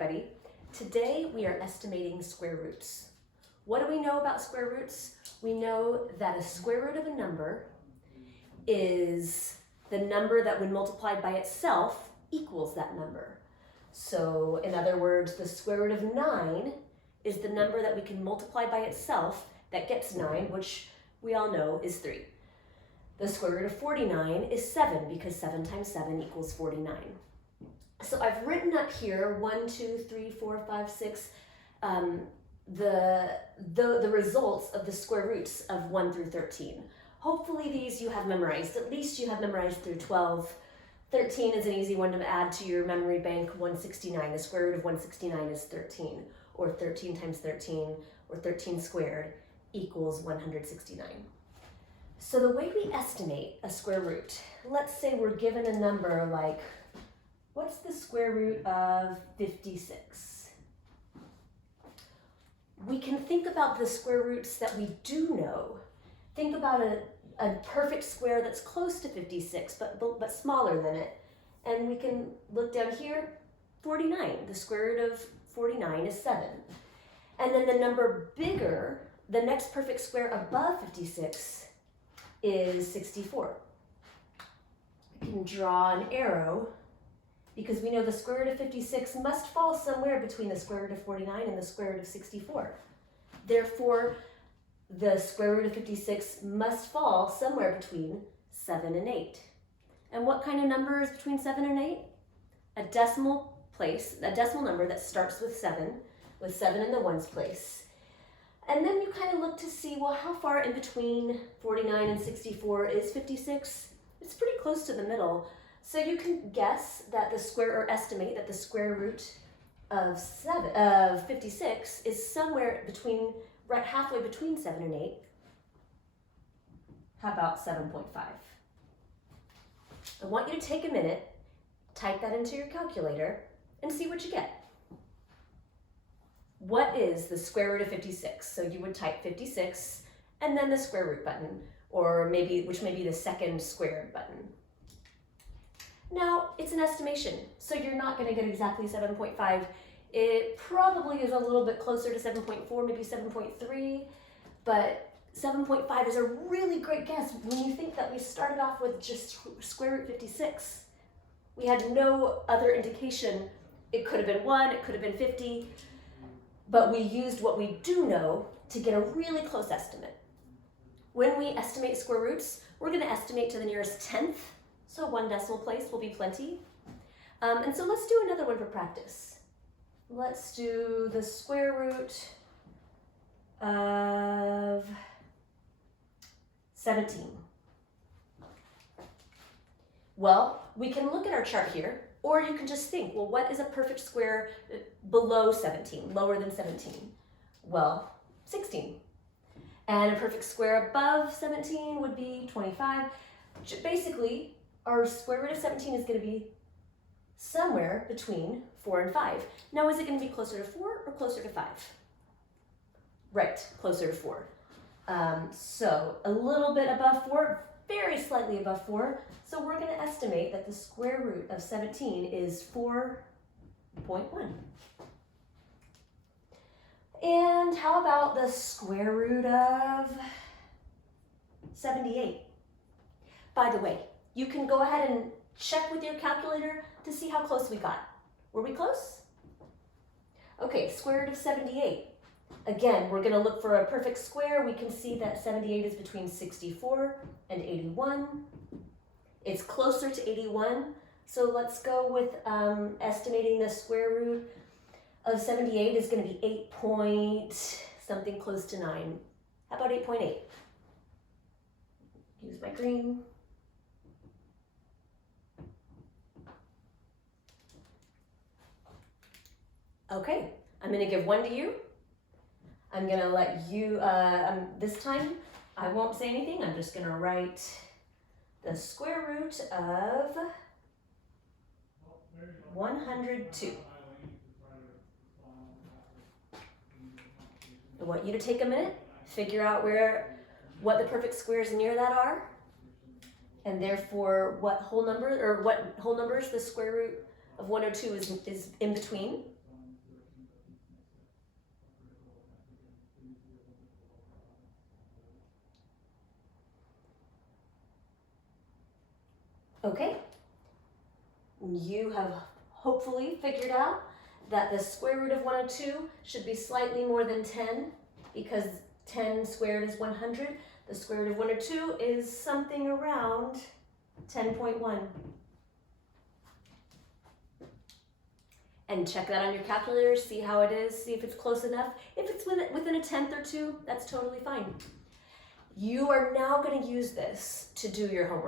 everybody. Today we are estimating square roots. What do we know about square roots? We know that a square root of a number is the number that when multiplied by itself equals that number. So in other words, the square root of 9 is the number that we can multiply by itself that gets 9, which we all know is 3. The square root of 49 is 7 because 7 times 7 equals 49. So I've written up here 1, 2, 3, 4, 5, 6, the results of the square roots of 1 through 13. Hopefully these you have memorized. At least you have memorized through 12. 13 is an easy one to add to your memory bank. 169, the square root of 169 is 13, or 13 times 13, or 13 squared equals 169. So the way we estimate a square root, let's say we're given a number like, what's the square root of 56? We can think about the square roots that we do know. Think about a perfect square that's close to 56, but smaller than it. And we can look down here, 49. The square root of 49 is 7. And then the number bigger, the next perfect square above 56 is 64. We can draw an arrow because we know the square root of 56 must fall somewhere between the square root of 49 and the square root of 64. Therefore, the square root of 56 must fall somewhere between 7 and 8. And what kind of number is between 7 and 8? A decimal number that starts with 7 in the ones place. And then you kind of look to see, well, how far in between 49 and 64 is 56? It's pretty close to the middle. So you can guess that estimate that the square root of 56 is somewhere between, right halfway between 7 and 8. How about 7.5? I want you to take a minute, type that into your calculator, and see what you get. What is the square root of 56? So you would type 56 and then the square root button, which may be the second squared button. Now, it's an estimation, so you're not going to get exactly 7.5. It probably is a little bit closer to 7.4, maybe 7.3, but 7.5 is a really great guess when you think that we started off with just square root 56. We had no other indication. It could have been 1, it could have been 50, but we used what we do know to get a really close estimate. When we estimate square roots, we're going to estimate to the nearest tenth, so 1 decimal place will be plenty. And so let's do another one for practice. Let's do the square root of 17. Well, we can look at our chart here, or you can just think, well, what is a perfect square below 17, lower than 17? Well, 16. And a perfect square above 17 would be 25. Basically, our square root of 17 is going to be somewhere between 4 and 5. Now, is it going to be closer to 4 or closer to 5? Right, closer to 4. So a little bit above 4, very slightly above 4. So we're going to estimate that the square root of 17 is 4.1. And how about the square root of 78? By the way, you can go ahead and check with your calculator to see how close we got. Were we close? Okay, square root of 78. Again, we're going to look for a perfect square. We can see that 78 is between 64 and 81. It's closer to 81. So let's go with estimating the square root of 78 is going to be 8 point something close to 9. How about 8.8? Use my green. Okay, I'm going to give 1 to you. I'm going to let you, this time I won't say anything. I'm just going to write the square root of 102. I want you to take a minute, figure out what the perfect squares near that are, and therefore what whole numbers the square root of 102 is in between. Okay, you have hopefully figured out that the square root of 102 should be slightly more than 10 because 10 squared is 100. The square root of 102 is something around 10.1. And check that on your calculator, see how it is, see if it's close enough. If it's within a tenth or two, that's totally fine. You are now going to use this to do your homework.